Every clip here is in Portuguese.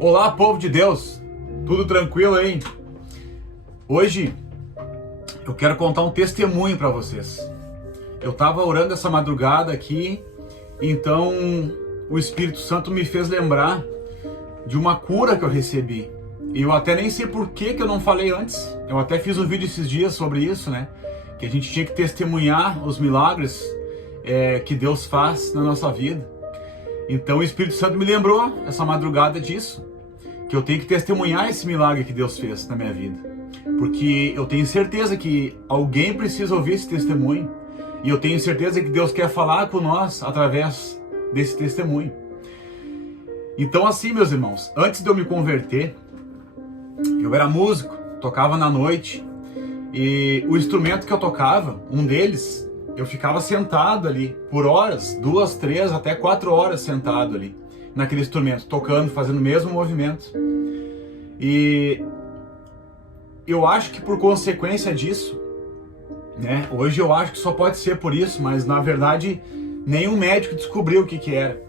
Olá, povo de Deus, tudo tranquilo, hein? Hoje eu quero contar um testemunho para vocês. Eu estava orando essa madrugada aqui, então o Espírito Santo me fez lembrar de uma cura que eu recebi. E eu até nem sei por que eu não falei antes. Eu até fiz um vídeo esses dias sobre isso, né? Que a gente tinha que testemunhar os milagres que Deus faz na nossa vida. Então o Espírito Santo me lembrou essa madrugada disso, que eu tenho que testemunhar esse milagre que Deus fez na minha vida. Porque eu tenho certeza que alguém precisa ouvir esse testemunho. E eu tenho certeza que Deus quer falar com nós através desse testemunho. Então assim, meus irmãos, antes de eu me converter, eu era músico, tocava na noite. E o instrumento que eu tocava, um deles, eu ficava sentado ali por horas, 2, 3, até 4 horas sentado ali naquele instrumento, tocando, fazendo o mesmo movimento. E eu acho que por consequência disso, né, hoje eu acho que só pode ser por isso, mas na verdade nenhum médico descobriu o que era.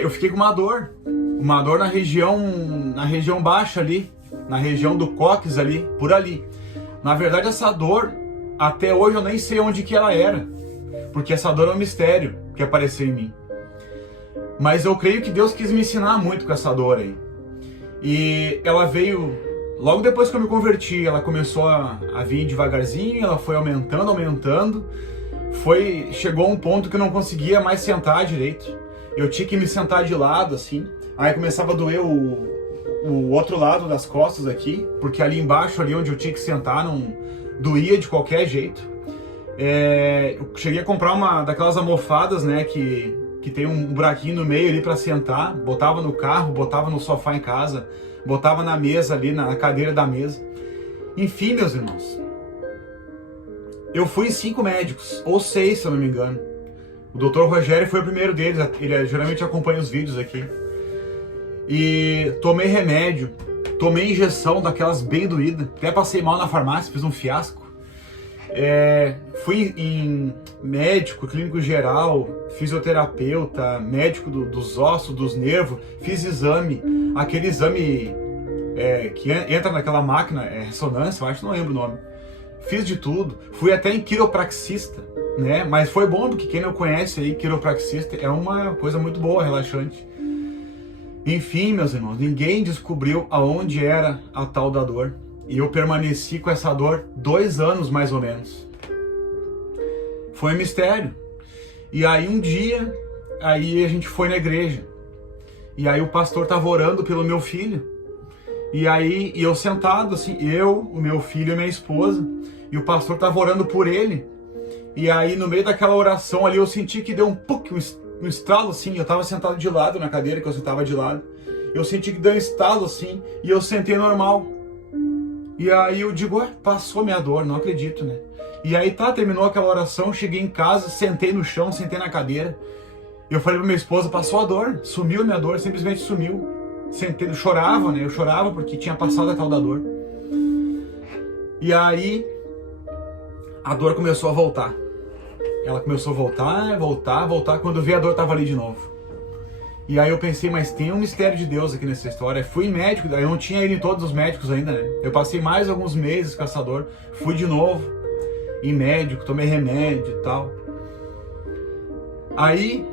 Eu fiquei com uma dor na região baixa ali, na região do cóccix ali, por ali. Na verdade essa dor, até hoje eu nem sei onde que ela era, porque essa dor é um mistério que apareceu em mim. Mas eu creio que Deus quis me ensinar muito com essa dor aí. E ela veio, logo depois que eu me converti, ela começou a vir devagarzinho, ela foi aumentando. Chegou a um ponto que eu não conseguia mais sentar direito. Eu tinha que me sentar de lado, assim. Aí começava a doer o outro lado das costas aqui, porque ali embaixo, ali onde eu tinha que sentar, não doía de qualquer jeito. Eu cheguei a comprar uma daquelas almofadas, né, que tem um buraquinho no meio ali para sentar, botava no carro, botava no sofá em casa, botava na mesa ali, na cadeira da mesa. Enfim, meus irmãos, eu fui em 5 médicos, ou 6 se eu não me engano. O Dr. Rogério foi o primeiro deles, ele geralmente acompanha os vídeos aqui. E tomei remédio, tomei injeção daquelas bem doídas, até passei mal na farmácia, fiz um fiasco. Fui em médico, clínico geral, fisioterapeuta, médico dos ossos, dos nervos, fiz exame, aquele exame que entra naquela máquina, ressonância, eu acho, não lembro o nome. Fiz de tudo, fui até em quiropraxista, né? Mas foi bom, porque quem não conhece aí, quiropraxista é uma coisa muito boa, relaxante. Enfim, meus irmãos, ninguém descobriu aonde era a tal da dor. E eu permaneci com essa dor 2 anos, mais ou menos. Foi um mistério. E aí um dia, a gente foi na igreja. E aí o pastor estava orando pelo meu filho. E eu sentado assim, o meu filho e minha esposa. E o pastor estava orando por ele. E aí no meio daquela oração ali eu senti que deu um estralo assim. Eu estava sentado de lado na cadeira que eu sentava de lado. Eu senti que deu um estalo assim e eu sentei normal. E aí eu digo, passou minha dor, não acredito, né? E aí terminou aquela oração, cheguei em casa, sentei no chão, sentei na cadeira. Eu falei pra minha esposa, passou a dor, sumiu a minha dor, simplesmente sumiu. Sentei, eu chorava, né? Eu chorava porque tinha passado a tal da dor. E aí a dor começou a voltar. Ela começou a voltar, quando eu vi a dor tava ali de novo. E aí eu pensei, mas tem um mistério de Deus aqui nessa história. Fui em médico, eu não tinha ido em todos os médicos ainda, né? Eu passei mais alguns meses com essa dor. Fui de novo em médico, tomei remédio e tal. Aí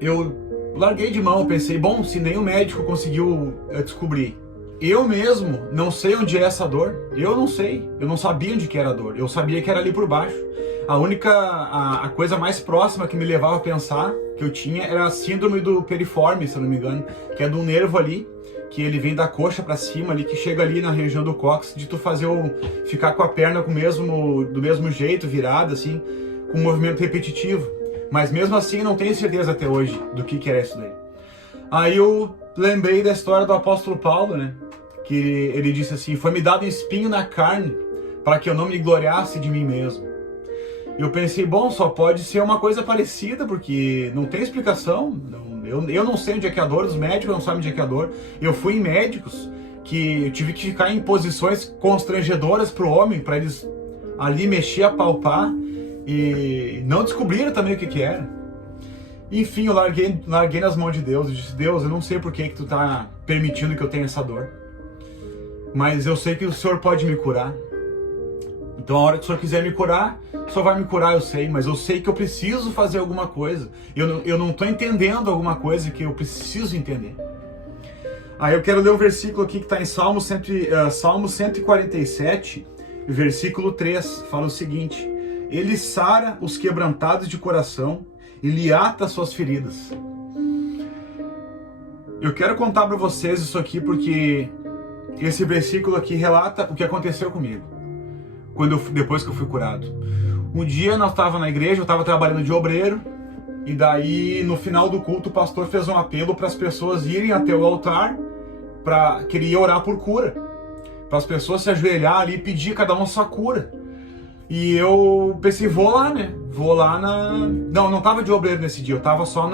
eu larguei de mão, pensei, bom, se nenhum médico conseguiu descobrir, eu mesmo não sei onde é essa dor. Eu não sei, eu não sabia onde que era a dor. Eu sabia que era ali por baixo. A coisa mais próxima que me levava a pensar que eu tinha era a síndrome do piriforme, se eu não me engano, que é do nervo ali, que ele vem da coxa pra cima ali, que chega ali na região do cóccix, de tu ficar com a perna do mesmo jeito, virada assim, com um movimento repetitivo. Mas mesmo assim eu não tenho certeza até hoje do que era isso daí. Aí eu lembrei da história do apóstolo Paulo, né? Que ele disse assim, foi me dado um espinho na carne para que eu não me gloriasse de mim mesmo. Eu pensei, bom, só pode ser uma coisa parecida, porque não tem explicação. Eu não sei onde é que é a dor, os médicos não sabem onde é que é a dor. Eu fui em médicos que eu tive que ficar em posições constrangedoras para o homem, para eles ali mexer, apalpar, e não descobriram também o que era. Enfim, eu larguei nas mãos de Deus e disse: Deus, eu não sei por que tu tá permitindo que eu tenha essa dor, mas eu sei que o Senhor pode me curar. Então a hora que o Senhor quiser me curar, o Senhor vai me curar, eu sei, mas eu sei que eu preciso fazer alguma coisa. Eu não estou entendendo alguma coisa que eu preciso entender. Aí eu quero ler um versículo aqui que está em Salmo 147, versículo 3, fala o seguinte: Ele sara os quebrantados de coração e lhe ata suas feridas. Eu quero contar para vocês isso aqui porque esse versículo aqui relata o que aconteceu comigo depois que eu fui curado. Um dia nós estávamos na igreja, eu estava trabalhando de obreiro, e daí no final do culto o pastor fez um apelo para as pessoas irem até o altar, que ele ia orar por cura, para as pessoas se ajoelhar ali e pedir cada um sua cura. E eu pensei, vou lá, né? Vou lá na... Não estava de obreiro nesse dia, eu estava só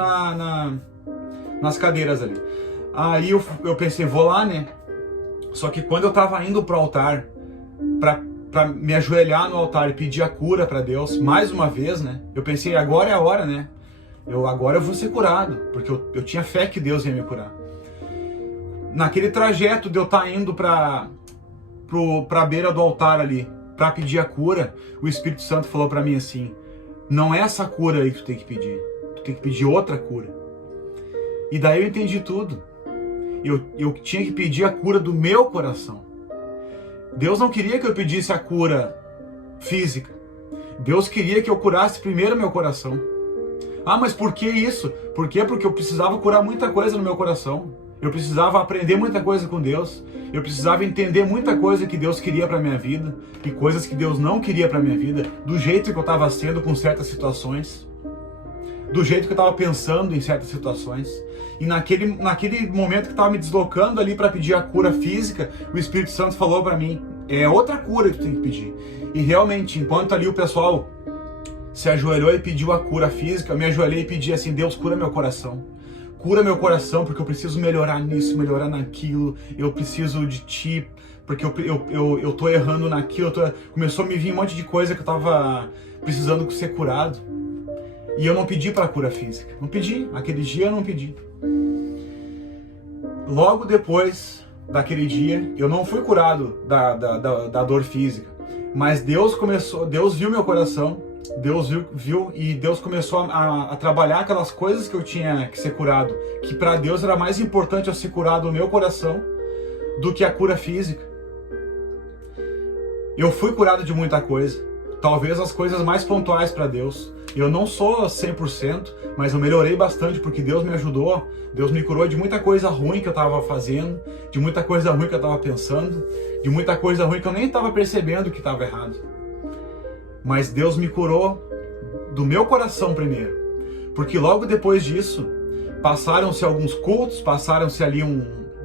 nas cadeiras ali. Aí eu pensei, vou lá, né? Só que quando eu estava indo para o altar, para me ajoelhar no altar e pedir a cura para Deus, mais uma vez, né? Eu pensei, agora é a hora, né? Agora eu vou ser curado, porque eu tinha fé que Deus ia me curar. Naquele trajeto de eu estar indo para a beira do altar ali, para pedir a cura, o Espírito Santo falou para mim assim: não é essa cura aí que tu tem que pedir, tu tem que pedir outra cura. E daí eu entendi tudo. Eu tinha que pedir a cura do meu coração. Deus não queria que eu pedisse a cura física. Deus queria que eu curasse primeiro meu coração. Ah, mas por que isso? Por quê? Porque eu precisava curar muita coisa no meu coração. Eu precisava aprender muita coisa com Deus. Eu precisava entender muita coisa que Deus queria para minha vida e coisas que Deus não queria para minha vida, do jeito que eu estava sendo com certas situações, do jeito que eu estava pensando em certas situações. E naquele momento que eu estava me deslocando ali para pedir a cura física, o Espírito Santo falou para mim: é outra cura que tu tem que pedir. E realmente, enquanto ali o pessoal se ajoelhou e pediu a cura física, eu me ajoelhei e pedi assim: Deus, cura meu coração. Cura meu coração, porque eu preciso melhorar nisso, melhorar naquilo. Eu preciso de Ti, porque eu tô errando naquilo. Começou a me vir um monte de coisa que eu tava precisando ser curado. E eu não pedi para cura física. Não pedi. Aquele dia eu não pedi. Logo depois daquele dia, eu não fui curado da dor física. Mas Deus viu meu coração. Deus viu e Deus começou a trabalhar aquelas coisas que eu tinha que ser curado. Que para Deus era mais importante eu ser curado no meu coração do que a cura física. Eu fui curado de muita coisa. Talvez as coisas mais pontuais para Deus. Eu não sou 100%, mas eu melhorei bastante porque Deus me ajudou. Deus me curou de muita coisa ruim que eu estava fazendo, de muita coisa ruim que eu estava pensando, de muita coisa ruim que eu nem estava percebendo que estava errado. Mas Deus me curou do meu coração primeiro, porque logo depois disso, passaram-se alguns cultos, passaram-se ali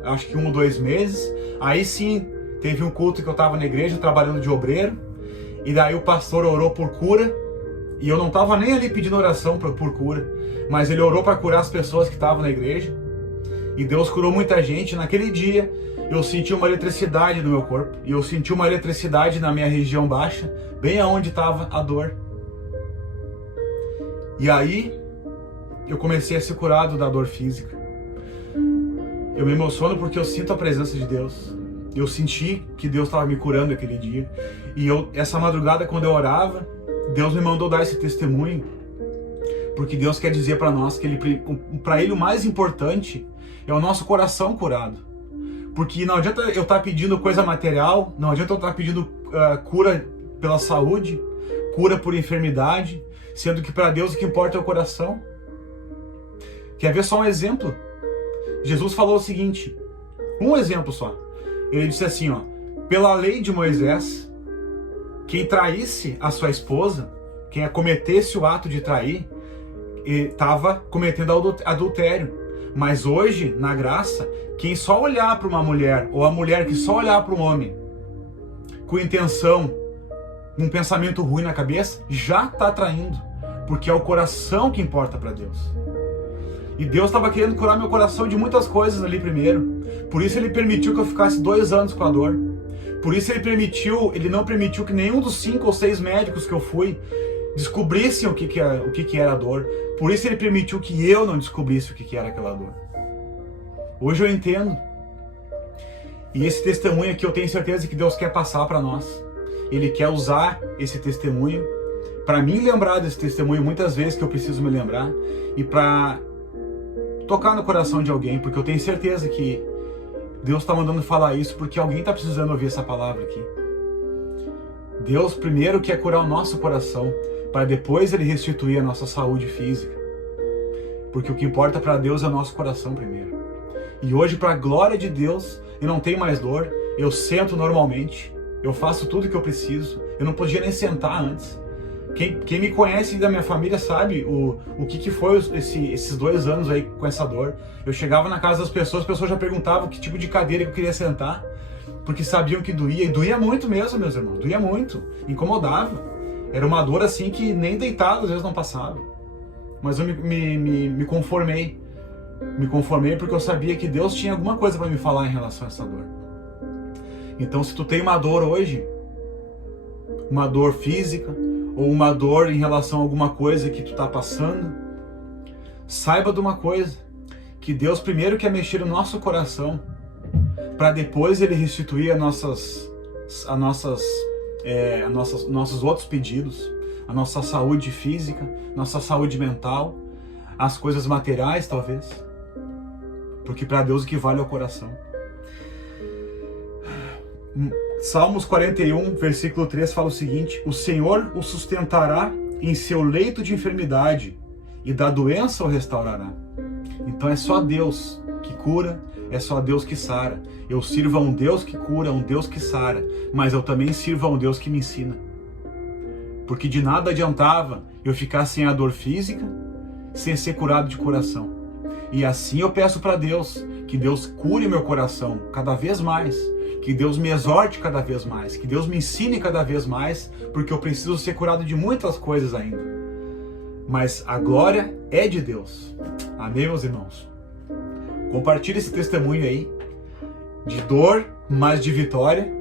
acho que 1 ou 2 meses, aí sim, teve um culto que eu estava na igreja trabalhando de obreiro, e daí o pastor orou por cura, e eu não estava nem ali pedindo oração por cura, mas ele orou para curar as pessoas que estavam na igreja, e Deus curou muita gente. Naquele dia, eu senti uma eletricidade no meu corpo, e eu senti uma eletricidade na minha região baixa, bem aonde estava a dor. E aí, eu comecei a ser curado da dor física. Eu me emociono porque eu sinto a presença de Deus. Eu senti que Deus estava me curando aquele dia. E essa madrugada, quando eu orava, Deus me mandou dar esse testemunho, porque Deus quer dizer para nós que para Ele o mais importante é o nosso coração curado. Porque não adianta eu estar pedindo coisa material, não adianta eu estar pedindo cura pela saúde, cura por enfermidade, sendo que para Deus o que importa é o coração. Quer ver só um exemplo? Jesus falou o seguinte, um exemplo só. Ele disse assim, ó: pela lei de Moisés, quem traísse a sua esposa, quem cometesse o ato de trair, estava cometendo adultério. Mas hoje, na graça, quem só olhar para uma mulher, ou a mulher que só olhar para um homem, com intenção, um pensamento ruim na cabeça, já está traindo, porque é o coração que importa para Deus. E Deus estava querendo curar meu coração de muitas coisas ali primeiro. Por isso Ele permitiu que eu ficasse 2 anos com a dor. Por isso Ele não permitiu que nenhum dos 5 ou 6 médicos que eu fui descobrissem o que era a dor. Por isso ele permitiu que eu não descobrisse o que era aquela dor. Hoje eu entendo. E esse testemunho aqui eu tenho certeza que Deus quer passar para nós. Ele quer usar esse testemunho para mim lembrar desse testemunho muitas vezes que eu preciso me lembrar e para tocar no coração de alguém, porque eu tenho certeza que Deus está mandando falar isso porque alguém está precisando ouvir essa palavra aqui. Deus primeiro quer curar o nosso coração para depois Ele restituir a nossa saúde física. Porque o que importa para Deus é o nosso coração primeiro. E hoje, para a glória de Deus, eu não tenho mais dor, eu sento normalmente, eu faço tudo que eu preciso, eu não podia nem sentar antes. Quem me conhece da minha família sabe o que foi esses 2 anos aí com essa dor. Eu chegava na casa das pessoas, as pessoas já perguntavam que tipo de cadeira que eu queria sentar, porque sabiam que doía, e doía muito mesmo, meus irmãos, doía muito, incomodava. Era uma dor assim que nem deitado às vezes não passava. Mas eu me conformei. Me conformei porque eu sabia que Deus tinha alguma coisa para me falar em relação a essa dor. Então, se tu tem uma dor hoje, uma dor física, ou uma dor em relação a alguma coisa que tu está passando, saiba de uma coisa, que Deus primeiro quer mexer no nosso coração, para depois Ele restituir nossos outros pedidos, a nossa saúde física, nossa saúde mental, as coisas materiais talvez, porque para Deus o que vale é o coração. Salmos 41, versículo 3 fala o seguinte: o Senhor o sustentará em seu leito de enfermidade e da doença o restaurará. Então é só Deus que cura, é só Deus que sara. Eu sirvo a um Deus que cura, a um Deus que sara, mas eu também sirvo a um Deus que me ensina. Porque de nada adiantava eu ficar sem a dor física, sem ser curado de coração. E assim eu peço para Deus, que Deus cure meu coração cada vez mais, que Deus me exorte cada vez mais, que Deus me ensine cada vez mais, porque eu preciso ser curado de muitas coisas ainda. Mas a glória é de Deus. Amém, meus irmãos? Compartilhe esse testemunho aí, de dor, mas de vitória,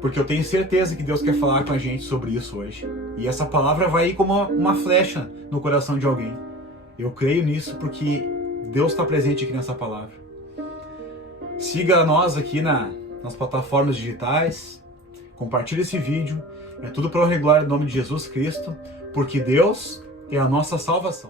porque eu tenho certeza que Deus quer falar com a gente sobre isso hoje. E essa palavra vai ir como uma flecha no coração de alguém. Eu creio nisso porque Deus está presente aqui nessa palavra. Siga nós aqui nas plataformas digitais. Compartilhe esse vídeo. É tudo para honrar e glória do nome de Jesus Cristo, porque Deus é a nossa salvação.